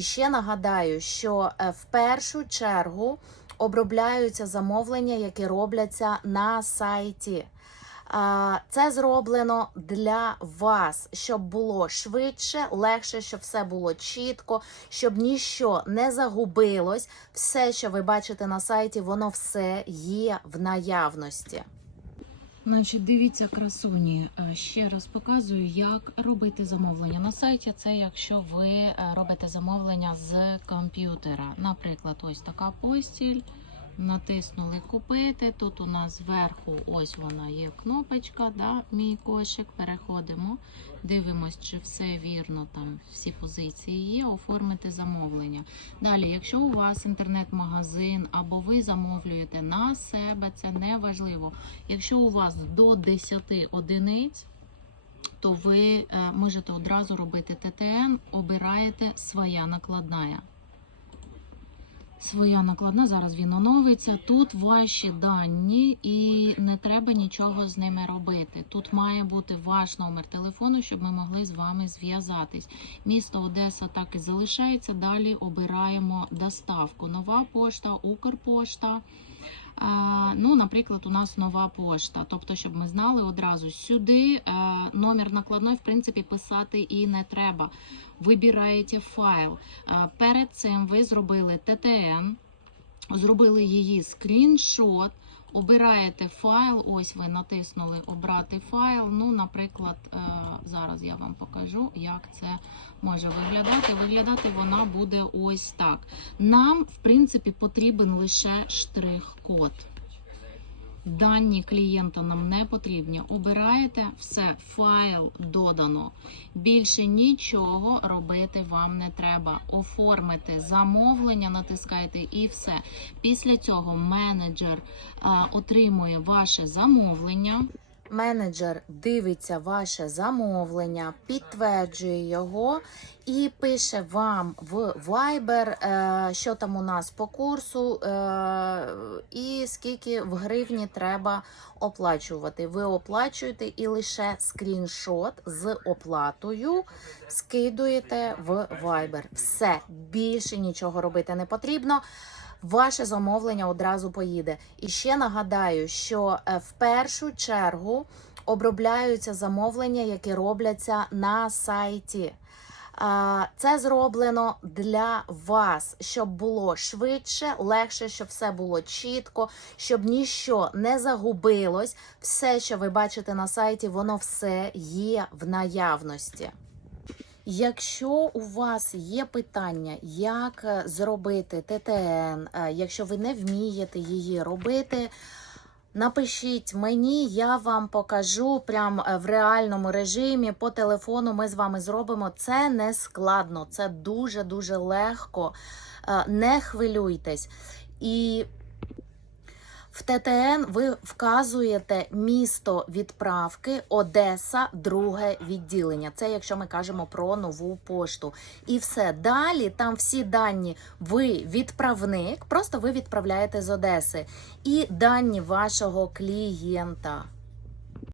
Ще нагадаю, що е, в першу чергу обробляються замовлення, які робляться на сайті. Це зроблено для вас, щоб було швидше, легше, щоб все було чітко, щоб ніщо не загубилось. Все, що ви бачите на сайті, воно все є в наявності. Значить, дивіться, красуні. Е, Ще раз показую, як робити замовлення на сайті. Це якщо ви е, робите замовлення з комп'ютера. Наприклад, ось така постіль. Натиснули купити. Тут у нас зверху ось вона є кнопочка, да, мій кошик. Переходимо, дивимось, чи все вірно, там всі позиції є. Оформити замовлення. Далі, якщо у вас інтернет-магазин або ви замовлюєте на себе, це не важливо. Якщо у вас до 10 одиниць, то ви е, можете одразу робити ТТН, обираєте своя накладна. Своя накладна, зараз він оновиться. Тут ваші дані і не треба нічого з ними робити. Тут має бути ваш номер телефону, щоб ми могли з вами зв'язатись. Місто Одеса так і залишається. Далі обираємо доставку. Нова пошта, Укрпошта. А, ну, наприклад, у нас нова пошта. Тобто, щоб ми знали одразу сюди е, номер накладної, в принципі, писати і не треба. Вибираєте файл. Е, Перед цим ви зробили ТТН, зробили її скріншот. Обираєте файл, ось ви натиснули обрати файл. Ну, наприклад, е, зараз я вам покажу, як це може виглядати. Виглядати вона буде ось так. Нам, в принципі, потрібен лише штрих-код. Дані клієнта нам не потрібні. Обираєте все, файл додано. Більше нічого робити вам не треба. Оформити замовлення, натискаєте і все. Після цього менеджер а, отримує ваше замовлення. Менеджер дивиться ваше замовлення, підтверджує його і пише вам в Viber, е, що там у нас по курсу, е, і скільки в гривні треба оплачувати. Ви оплачуєте і лише скріншот з оплатою скидуєте в Viber. Все більше нічого робити не потрібно. Ваше замовлення одразу поїде. І ще нагадаю, що е, в першу чергу обробляються замовлення, які робляться на сайті. Це зроблено для вас, щоб було швидше, легше, щоб все було чітко, щоб ніщо не загубилось. Все, що ви бачите на сайті, воно все є в наявності. Якщо у вас є питання, як е, зробити ТТН, е, якщо ви не вмієте її робити, напишіть мені, я вам покажу прямо в реальному режимі по телефону. Ми з вами зробимо. Це не складно, це дуже дуже легко. Е, Не хвилюйтесь. І в ТТН ви вказуєте місто відправки Одеса, друге відділення. Це якщо ми кажемо про нову пошту. І все далі, там всі дані. Ви відправник, просто ви відправляєте з Одеси. І дані вашого клієнта.